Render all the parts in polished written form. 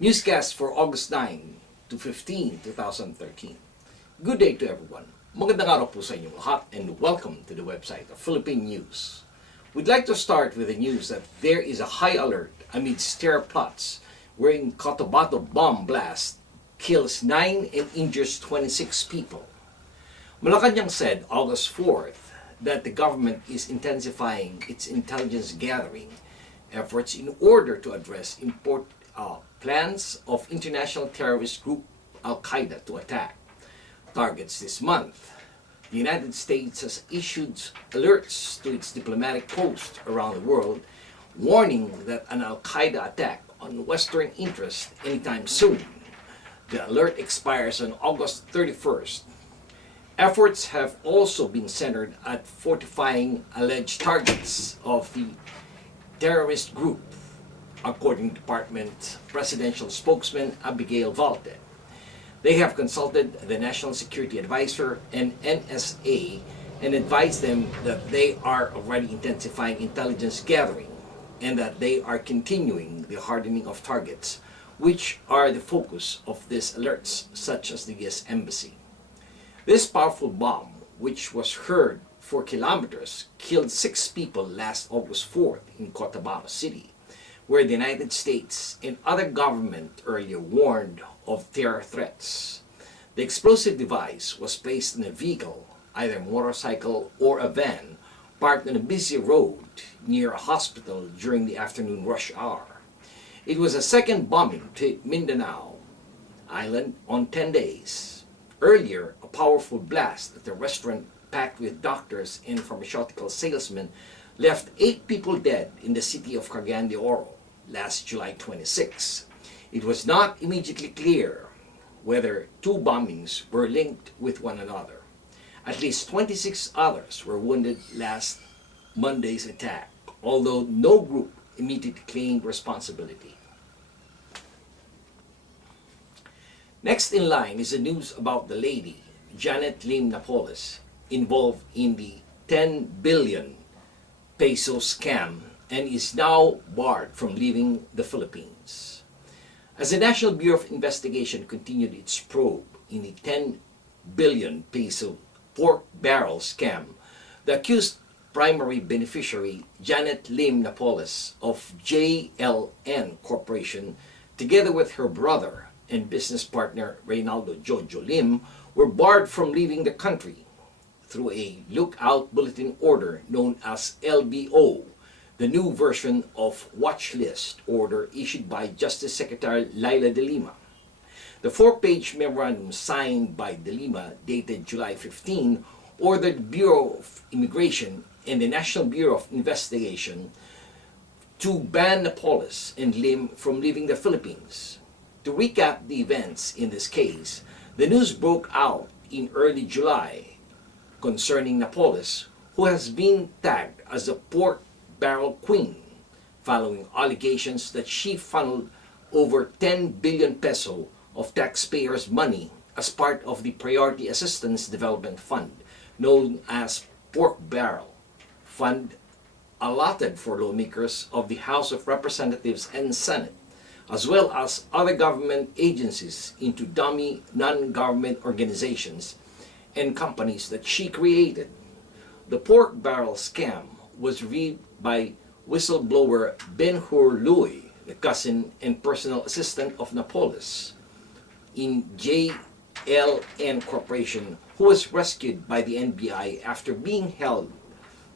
Newscast for August 9 to 15, 2013. Good day to everyone. Magandang araw po sa inyong lahat and welcome to the website of Philippine News. We'd like to start with the news that there is a high alert amidst terror plots wherein Cotabato bomb blast kills 9 and injures 26 people. Malacanang said August 4th that the government is intensifying its intelligence gathering efforts in order to address plans of international terrorist group Al-Qaeda to attack targets this month. The United States has issued alerts to its diplomatic posts around the world, warning that an Al-Qaeda attack on Western interest anytime soon. The alert expires on August 31st. Efforts have also been centered at fortifying alleged targets of the terrorist group, according to Department Presidential Spokesman Abigail Valte. They have consulted the National Security Advisor and NSA and advised them that they are already intensifying intelligence gathering and that they are continuing the hardening of targets, which are the focus of these alerts, such as the US Embassy. This powerful bomb, which was heard for kilometers, killed 6 people last August 4th in Cotabato City, where the United States and other governments earlier warned of terror threats. The explosive device was placed in a vehicle, either a motorcycle or a van, parked on a busy road near a hospital during the afternoon rush hour. It was a second bombing to hit Mindanao Island on 10 days. Earlier, a powerful blast at a restaurant packed with doctors and pharmaceutical salesmen left 8 people dead in the city of Cagayan de Oro last July 26. It was not immediately clear whether 2 bombings were linked with one another. At least 26 others were wounded last Monday's attack, although no group immediately claimed responsibility. Next in line is the news about the lady, Janet Lim Napoles, involved in the 10 billion peso scam and is now barred from leaving the Philippines. As the National Bureau of Investigation continued its probe in the 10 billion peso pork barrel scam, the accused primary beneficiary, Janet Lim Napoles of JLN Corporation, together with her brother and business partner Reynaldo Jojo Lim, were barred from leaving the country through a lookout bulletin order known as LBO, the new version of watch list order issued by Justice Secretary Laila de Lima. The 4-page memorandum signed by de Lima, dated July 15, ordered the Bureau of Immigration and the National Bureau of Investigation to ban Napoles and Lim from leaving the Philippines. To recap the events in this case, the news broke out in early July concerning Napoles, who has been tagged as the pork barrel queen, following allegations that she funneled over 10 billion peso of taxpayers' money as part of the Priority Assistance Development Fund, known as Pork Barrel Fund, allotted for lawmakers of the House of Representatives and Senate, as well as other government agencies, into dummy non-government organizations and companies that she created. The pork barrel scam was revealed by whistleblower Ben-Hur Louie, the cousin and personal assistant of Napoles in JLN Corporation, who was rescued by the NBI after being held.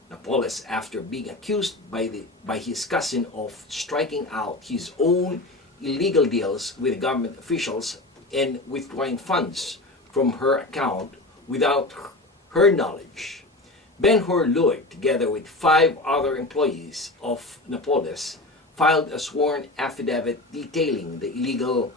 Napoles, after being accused by his cousin of striking out his own illegal deals with government officials and withdrawing funds from her account without her knowledge. Ben-Hur Louie, together with 5 other employees of Napoles, filed a sworn affidavit detailing the illegal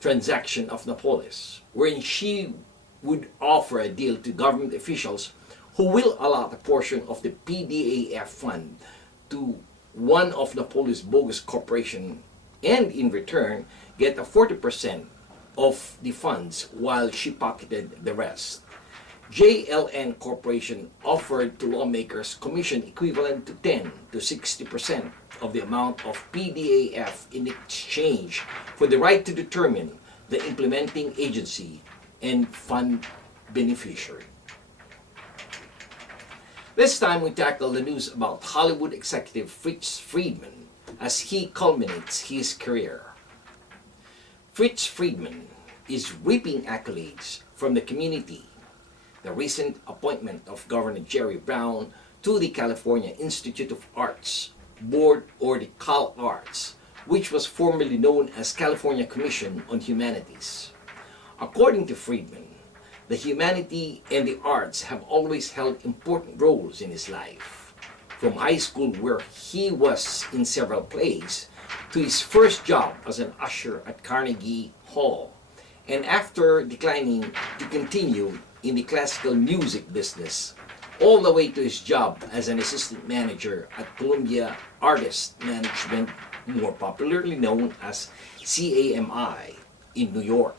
transaction of Napoles, wherein she would offer a deal to government officials who will allot a portion of the PDAF fund to one of Napoles' bogus corporation, and in return get a 40% of the funds while she pocketed the rest. JLN Corporation offered to lawmakers commission equivalent to 10 to 60% of the amount of PDAF in exchange for the right to determine the implementing agency and fund beneficiary. This time we tackle the news about Hollywood executive Fritz Friedman as he culminates his career. Fritz Friedman is reaping accolades from the community. The recent appointment of Governor Jerry Brown to the California Institute of Arts Board, or the CalArts, which was formerly known as California Commission on Humanities. According to Friedman, the humanity and the arts have always held important roles in his life. From high school, where he was in several plays, to his first job as an usher at Carnegie Hall, and after declining to continue in the classical music business, all the way to his job as an assistant manager at Columbia Artist Management, more popularly known as CAMI, in New York.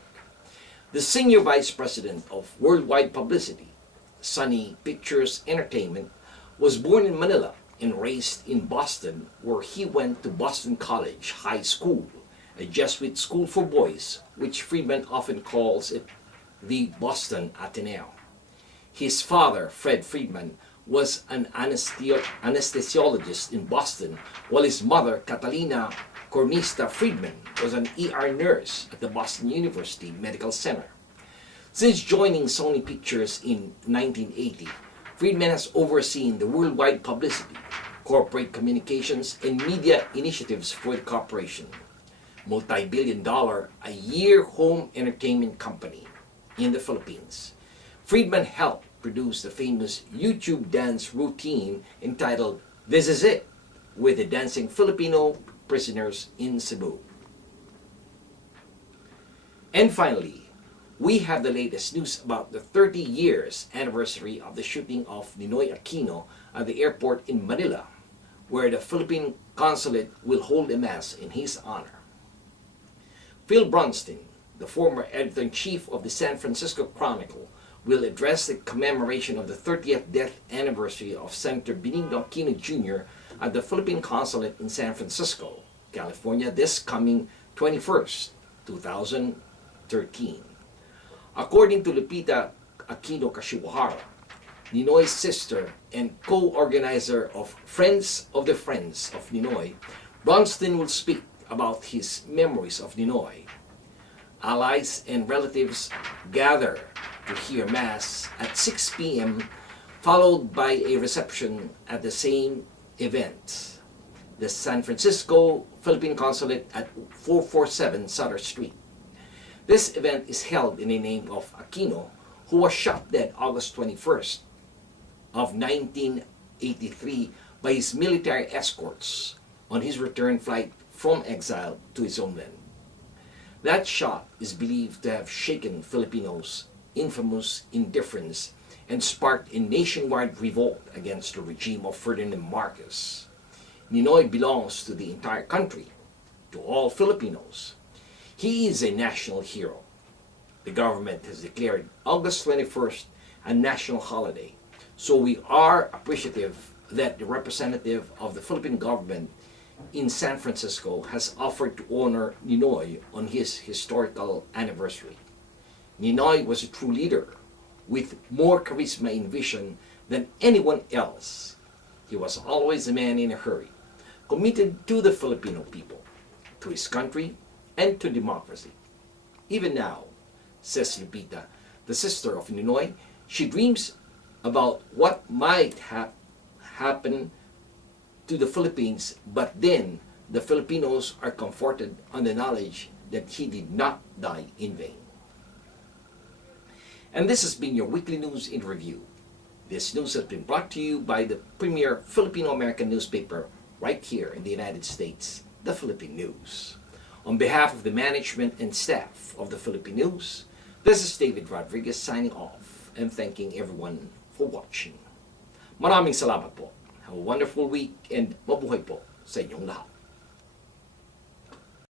The senior vice president of worldwide publicity, Sony Pictures Entertainment, was born in Manila and raised in Boston, where he went to Boston College High School, a Jesuit school for boys, which Friedman often calls it the Boston Ateneo. His father, Fred Friedman, was an anesthesiologist in Boston, while his mother, Catalina Cornista Friedman, was an ER nurse at the Boston University Medical Center. Since joining Sony Pictures in 1980, Friedman has overseen the worldwide publicity, corporate communications, and media initiatives for the corporation. Multi-billion-dollar-a-year home entertainment company in the Philippines. Friedman helped produce the famous YouTube dance routine entitled "This Is It," with the dancing Filipino prisoners in Cebu. And finally, we have the latest news about the 30 years anniversary of the shooting of Ninoy Aquino at the airport in Manila, where the Philippine consulate will hold a mass in his honor. Phil Bronstein, the former editor-in-chief of the San Francisco Chronicle, will address the commemoration of the 30th death anniversary of Senator Benigno Aquino Jr. at the Philippine Consulate in San Francisco, California, this coming 21st, 2013. According to Lupita Aquino Kashiwahara, Ninoy's sister and co-organizer of Friends of the Friends of Ninoy, Bronstein will speak about his memories of Ninoy. Allies and relatives gather to hear Mass at 6 p.m., followed by a reception at the same event, the San Francisco Philippine Consulate at 447 Sutter Street. This event is held in the name of Aquino, who was shot dead August 21st of 1983 by his military escorts on his return flight from exile to his homeland. That shot is believed to have shaken Filipinos' infamous indifference and sparked a nationwide revolt against the regime of Ferdinand Marcos. Ninoy belongs to the entire country, to all Filipinos. He is a national hero. The government has declared August 21st a national holiday, so we are appreciative that the representative of the Philippine government in San Francisco has offered to honor Ninoy on his historical anniversary. Ninoy was a true leader with more charisma and vision than anyone else. He was always a man in a hurry, committed to the Filipino people, to his country, and to democracy. Even now, says Lupita, the sister of Ninoy, she dreams about what might happen to the Philippines, but then the Filipinos are comforted on the knowledge that he did not die in vain. And this has been your weekly news in review. This news has been brought to you by the premier Filipino-American newspaper right here in the United States, the Philippine News. On behalf of the management and staff of the Philippine News, this is David Rodriguez signing off and thanking everyone for watching. Maraming salamat po. Have a wonderful week and mabuhay po sa inyong lahat.